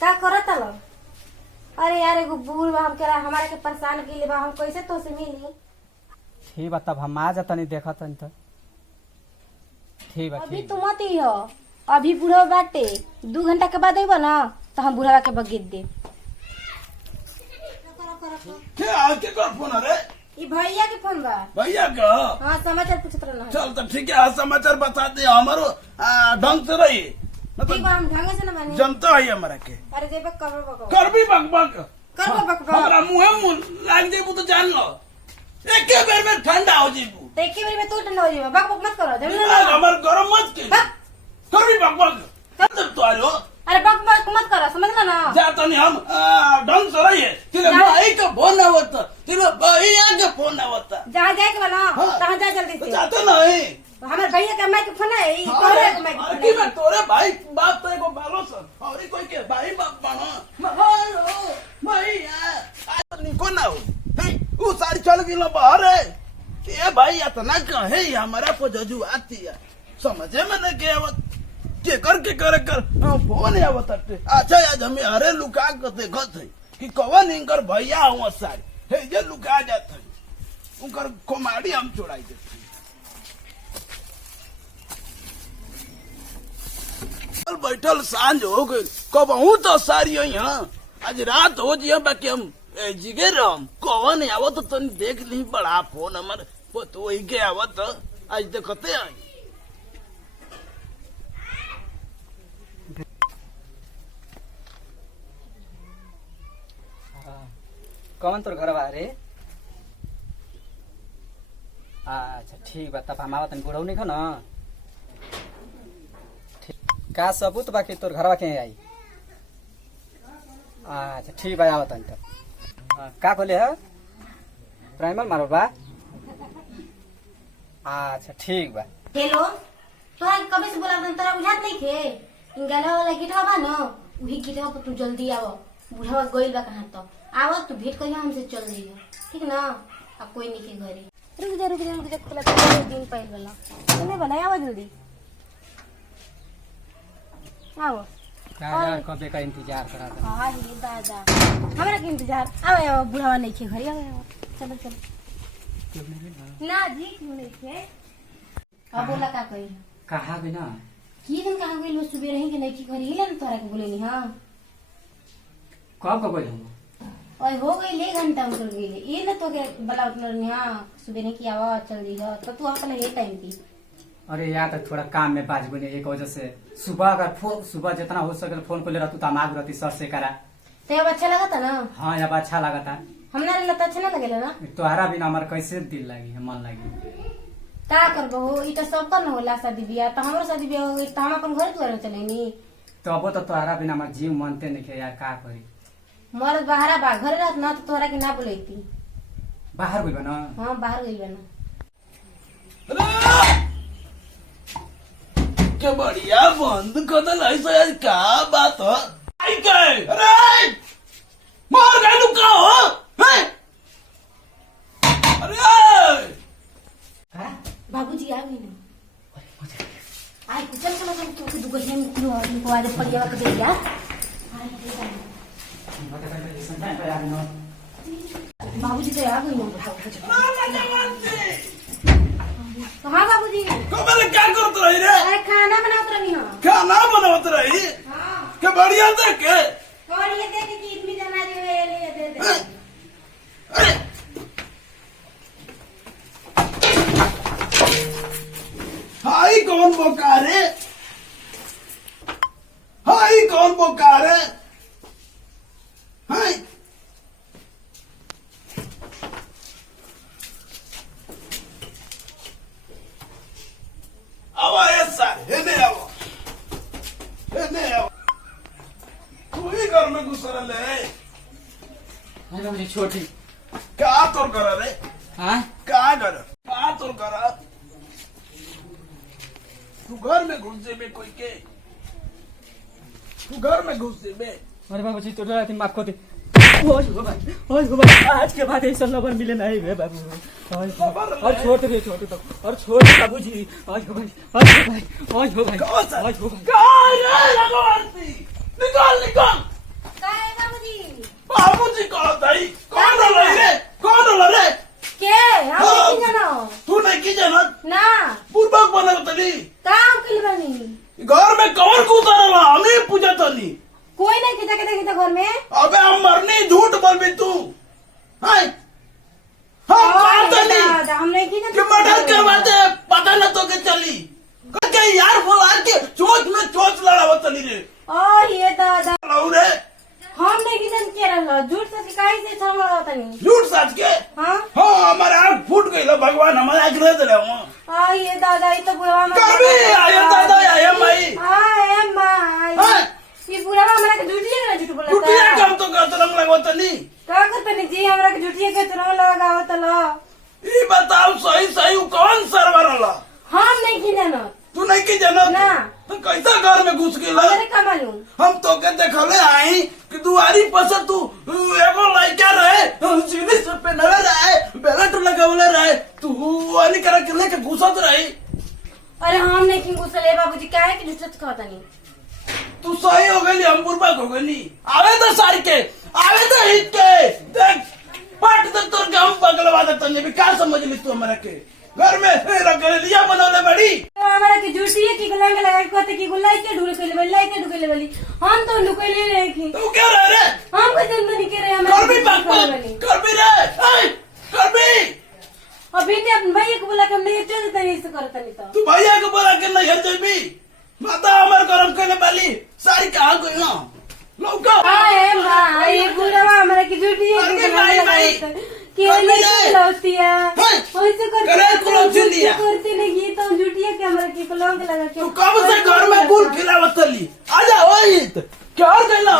का करत लो? अरे यार एगो बूढ़ बा हमके हमारे के परेशान के लिए बा, हम कैसे तो से मिली? ठीक बा तब हम आ जातनी देखतनी तो ठीक बा। अभी तो मत ही हो, अभी बूढ़ा बाटे 2 घंटा के बाद आइबा ना तो हम बूढ़ा के बगीत दे। क्या आके कर फोन अरे ई भैया के फोन बा। भैया का हां समाचार पूछत रहना। चल तो ठीक है, समाचार बता दे हमारो ढंग से रही ठीक बा, हम ढंग से ना मानी। जनता है हमारा के अरे देबे कबर बको कर भी बकबक करबो बकबक। हमारा मुंह लाग जेबू तो जान लो, एक के बेर में ठंडा हो जेबू। ते के बारे में तू ठंडा हो जाबे, बकबक मत करो जमीन दिमाग ना। हमार गरम मत के बक। कर भी बकबक तब तो आलो अरे बकबक मत करो, समझला ना? जाता नहीं हम ढंग से रही है। तेरे भाई का फोन आवता, तेरे भैया का फोन आवता, जहां जाए के बा ना हाँ। तहां जा जल्दी से। जाता नहीं हमारे भैया के माइक फोन है, ई तोरे के माइक फोन कि है। मैं तोरे भाई बाप तेरे को बालो सर और कोई के भाई बाप बना भैया निको ना हो वो सारी चल गई बाहर है। ये भाई इतना कहे हमारा को जजू आती है समझे में नहीं के आवत के कर फोन आवत अटे। अच्छा आज हमें अरे लुका के देखत है कि कवन इनकर भैया हुआ सारी हे जे लुका जात है उनकर कोमाड़ी हम छोड़ाई देते बैठल सांझ हो गई कब हूँ तो सारी यहाँ आज रात हो जी बाकी हम जिगे रम कौन आवत तो तनी देख ली बड़ा फोन हमारे तो वही के आवत आज देखते आई। कौन तोर घर बा रे? अच्छा ठीक बा तब हम आवतनी बुढ़ऊ नहीं खा ना। का सबूत बाकी तोर घरवा के आई? अच्छा ठीक बा आवतनी तब। का बोले है प्राइमर मारो बा? अच्छा ठीक बा। हेलो तोरा कबे से बोला तोरा बुझात नहीं थे? इन गाना वाला गिटवा बा ना वही गिटवा पर तू जल्दी आवो, बुढ़वा गइल बा कहां तो आवो तू भेंट कहिया हमसे चल जइयो ठीक ना? अब कोई नहीं के घरे रुक जा खुला तो दिन पहले वाला तूने बनाया आवा जल्दी आओ। यार कबे का इंतजार करा था। हां ये दादा हमरा के इंतजार आओ बुढ़वा नहीं के घरे आओ चलो ना जी क्यों नहीं थे? अब बोला का कही कहा बिना की दिन कहां गइल सुबह रही के नहीं की घरे हिला तोरा के बोलेनी। हां कब कब गइल ओए हो गई ले घंटा उतर गई ये ना तो के बला उतना हां सुबह ने किया आवा चल दी हो तो तू अपना ये टाइम की। अरे यार तो थोड़ा काम में बाज गई एक वजह से सुबह अगर फोन सुबह जितना हो सके फोन को ले रहती तो हम आग रहती सर से करा तो अब अच्छा लगा था ना? हाँ अब अच्छा लगा था। हमरा रे तो अच्छा ना लगेला ना? तोहरा बिना हमार कैसे दिल लगी मन लगी का करबो ई तो सब कर न होला शादी ब्याह तो हमरो शादी ब्याह हो गई तो हम अपन घर द्वार चलेनी तो अब तो तोहरा बिना हमार जीव मानते नहीं यार का करी। मरद बाहर बा घर रहत ना तो तोहरा के ना बोलैती। बाहर गई बना? हां बाहर गइल बना। क्या बढ़िया बंद कर दल ऐसा यार क्या बात है आई गए अरे मार गए लुका हो हैं? अरे बाबूजी आ गई ना आई चल चल चल तू दुगो हेम को आज पड़िया के दे यार। बाबूजी तो आ गई कहाँ बाबूजी? कब क्या करते रही रे? अरे खाना बनाते रही हूँ। खाना बनावत रही हाँ क्या बढ़िया देख के और ये देखे कि इतनी जना जो है ले दे दे। अरे हाई कौन बोकारे हाई कौन बोकारे हाई आवा ऐसा हेने आवा तू ही घर में घुस रहे मुझे छोटी क्या तोर करा रे? हाँ क्या तोर करा तू घर में घुस जेबे कोई के तू घर में घुस जेबे। अरे बाबू जी तो रात माफ कर दे। ओए हो भाई आज के बाद ऐसा लवर मिले नहीं बे बाबू और छोड़ दे छोड़ दो और छोड़ बाबू जी आज हो भाई आज हो भाई आज हो भाई आज हो भाई क्या रे लगवाती ये दादा लऊ रे हम नहीं किचन के रहल झूठ से शिकाई से छमड़ा तनी झूठ सच के हां हाँ हमारा आँख फूट गई भगवान हमारे आँख रह रहे हूँ आ ये दादा ये तो बुढ़वा कर भी आया दादा आया माई हां ए मां हाँ ये बुढ़वा हमरा के झूठिए ना झूठ बोलता कुटिया काम तो कर तरंग लगवत नहीं का करतनी जी हमरा के झूठिए के तरह लगावत ल ये बताओ सही सही वो कौन सर्वर वाला हम नहीं की जानत तू नहीं की जानत ना। तो कैसा घर में घुस गई हमरे का मालूम हम तो के देखले आई कि दुआरी पर तू एगो लड़का रहे सीढ़ी से पे नवे रहे बेलट लगावले रहे तू वाली करा के लेके घुसत रही अरे हम नहीं की घुसले बाबूजी काहे के झूठ कहतनी तू सही हो गई हम बुर्बक हो गई आवे तो सारी के आवे तो हिट के देख पट तो तोर के हम पगलवा देते नहीं भी क्या समझ ली तू हमारा के घर में रगड़िया बनौले बड़ी तो हमरा के झूठिए की गलंग लगा के कहते कि गुलाई के ढूल के लेबे लाई के ढूल लेबे हम तो ढुकले रहे की तू क्या रह रे हम को जन नहीं के रहे कर भी हमरा पाक कर भी रे ए, कर भी अभी ने अपन भैया को बोला के हमने चल तनी से करतनी तो तू भैया को बोला के नहीं हर जेबी माता हमार गरम करने वाली सारी कहाँ गई ना लौका आए मां ये बुढ़वा हमरा की झूठिए अरे की भाई, गलंग भाई। लगा के नहीं लौती है हैं? वैसे करे कुलो चुनिया। करती नहीं तो झूठिए के हमरा की गलंग लगा के तू कब से घर में गुल खिलावत ली आजा ओहित क्या गई ना